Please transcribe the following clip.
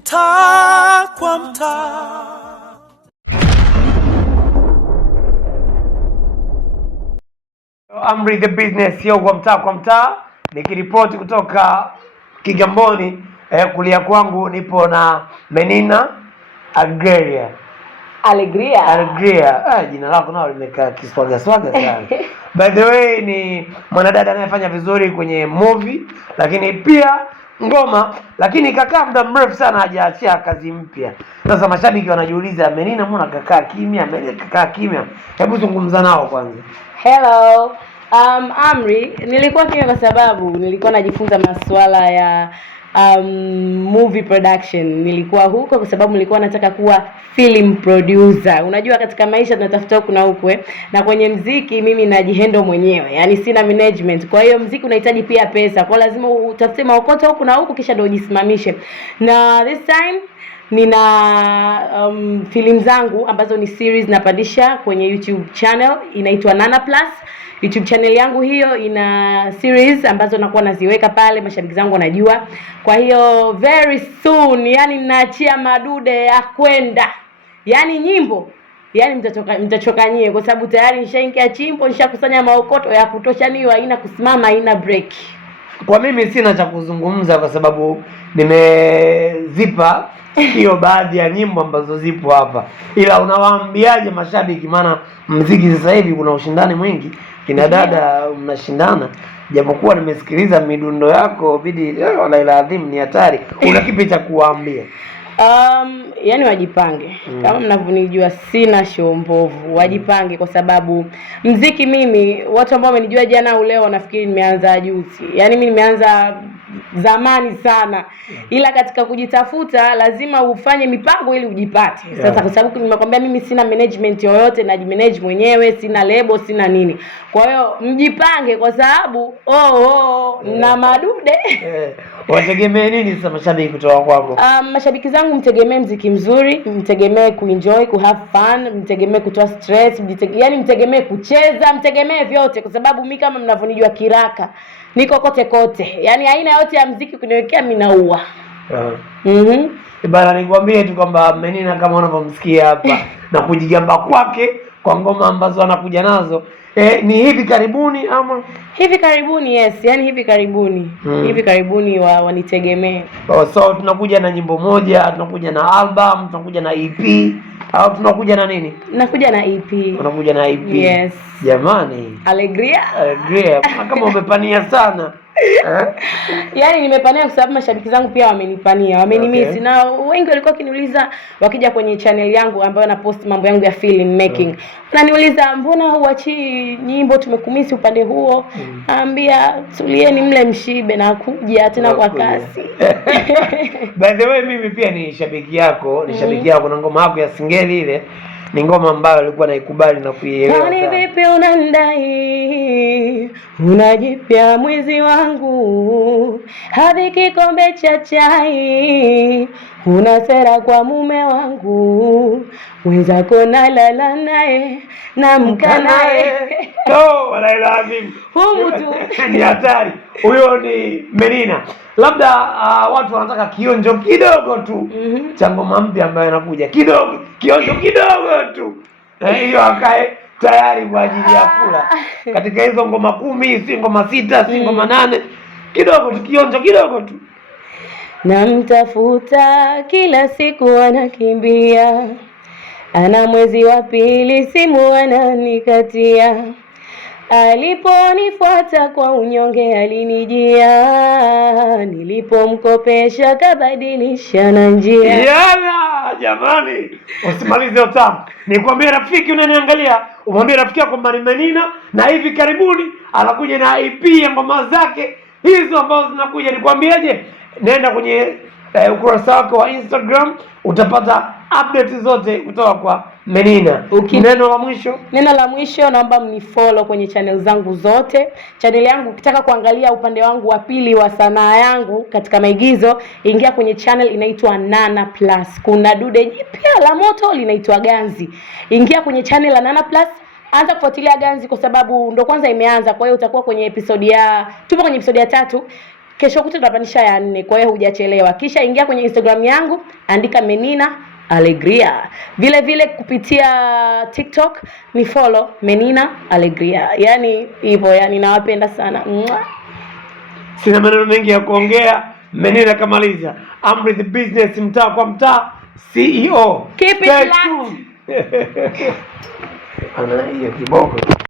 mtaa kwa mtaa. Amri the business yo kwa mtaa nikiripoti kutoka Kigamboni. Kulia kwangu nipo na Menina Alegria. Jina lako nao limekaa kiswaga swaga sana. By the way, ni mwanadada anayefanya vizuri kwenye movie lakini pia ngoma, lakini kakaa muda mrefu sana hajaachia kazi mpya. Sasa mashabiki wanajiuliza, Menina mbona kakaa kimya? Hebu zungumza nao kwanza. Hello. Amri, nilikuwa kimya kwa sababu nilikuwa najifunza masuala ya movie production. Nilikuwa huko kwa sababu nilikuwa nataka kuwa film producer. Unajua katika maisha tunatafuta huku na huku na kwenye muziki mimi najihandle mwenyewe. Yaani sina management. Kwa hiyo muziki unahitaji pia pesa. Kwa lazima utafute maokoto huku na huku kisha ndio ujisimamishe. Na this time nina film zangu ambazo ni series napandisha kwenye YouTube channel inaitwa Nana Plus. YouTube channel yangu hiyo ina series ambazo nakuwa naziweka pale, mashabiki zangu wanajua. Kwa hiyo very soon, yani ninaachia madude ya kwenda. Yani nyimbo, yani mtachoka nyie kwa sababu tayari nishaingia chimbo, nishakusanya maokoto ya kutosha, ni haina kusimama, haina break. Kwa mimi sina cha kuzungumza kwa sababu nimezipa hiyo baadhi ya nyimbo ambazo zipo hapa. Ila unawaambiaje mashabiki, maana muziki sasa hivi kuna ushindani mwingi, kina dada mnashindana. Japokuwa nimesikiliza midundo yako bidi wala adhimu ni hatari. Una kipi cha kuwaambia? Yani wajipange. Kama mnavyonijua sina show mbovu. Wajipange kwa sababu muziki mimi, watu ambao wamenijua jana au leo nafikiri nimeanza juzi. Yani mimi nimeanza zamani sana. Ila katika kujitafuta lazima ufanye mipango ili ujipate. Sasa kwa sababu nimekwambia mimi sina management yoyote, najimanage mwenyewe, sina label, sina nini. Kwa hiyo mjipange kwa sababu na madude. Wategemee nini sasa mashabiki kutoka kwako? Mashabiki zangu mtegemee muziki mzuri, mtegemee kuenjoy, have fun, mtegemee kutoa stress, yani mtegemee kucheza, mtegemee vyote kwa sababu mimi kama mnavyonijua kiraka niko kote. Yani aina yote ya muziki kuniwekea mimi naua. Bana nikwambie tu kwamba Menina kama unavyomsikia hapa na kujigamba kwake kwa ngoma ambazo anakuja nazo ni hivi karibuni ama hivi karibuni? Yes, yani hivi karibuni. Hivi karibuni wanitegemee. So tunakuja na nyimbo moja, tunakuja na album, tunakuja na EP au tunakuja na nini? Nakuja na EP. Unakuja na EP? Yes. Jamani. Alegria. Kama umepania sana. Yani nimepania kwa sababu mashabiki zangu pia wamenipania, wamenimiss. Na wengi walikuwa kiniuliza wakija kwenye channel yangu ambayo na post mambo yangu ya film making. Wananiuliza mbona huachi nyimbo, tumekumisi upande huo. Naambia tulieni mle mshibe na kuja tena kwa kasi. By the way, mimi pia ni shabiki yako, na ngoma yako ya Singeli ile ni ngoma ambayo alikuwa naikubali na kuielewa. Ni vipi unandai unajipya mwizi wangu, hadi kikombe cha chai una sera kwa mume wangu, mwenzako nalala naye na mkanaye. Wala mimi huyu tu ni hatari. Huyo ni Menina. Labda watu wanataka kionjo kidogo tu cha ngoma mpya ambayo inakuja, kionjo kidogo tu hiyo akae tayari kwa ajili ya kula katika hizo ngoma 10, si ngoma 6, si ngoma 8, kidogo tu, kionjo kidogo tu. Namtafuta kila siku anakimbia, ana mwezi wa pili simu ananikatia, aliponifuata kwa unyonge alinijia, nilipomkopesha kabadilisha na njia. Yala jamani, usimalize utamu. Nikwambie rafiki unaniangalia, umwambie rafiki yako Menina na hivi karibuni anakuja na EP ya ngoma zake hizo ambazo zinakuja. Nikwambieje? Nenda kwenye ukurasa wako wa Instagram utapata update zote kutoka kwa Menina. Neno la mwisho naomba mnifollow kwenye channel zangu zote. Channel yangu ukitaka kuangalia upande wangu wa pili wa sanaa yangu katika maigizo, ingia kwenye channel inaitwa Nana Plus. Kuna dude jipya la moto linaitwa Ganzi. Ingia kwenye channel la Nana Plus. Anza kufuatilia Ganzi kwa sababu ndo kwanza imeanza. Kwa hiyo utakuwa kwenye tupo kwenye episode ya 3. kesho kutwa tutapandisha ya 4, kwa hiyo hujachelewa. Kisha ingia kwenye Instagram yangu, andika Menina Alegria. Vile vile kupitia TikTok ni follow Menina Alegria. Yani hivyo, yani nawapenda sana. Sina maneno mengi ya kuongea. Menina kamaliza. Amri the business, mtaa kwa mtaa, CEO. Keep it locked. Ana hiyo kiboko.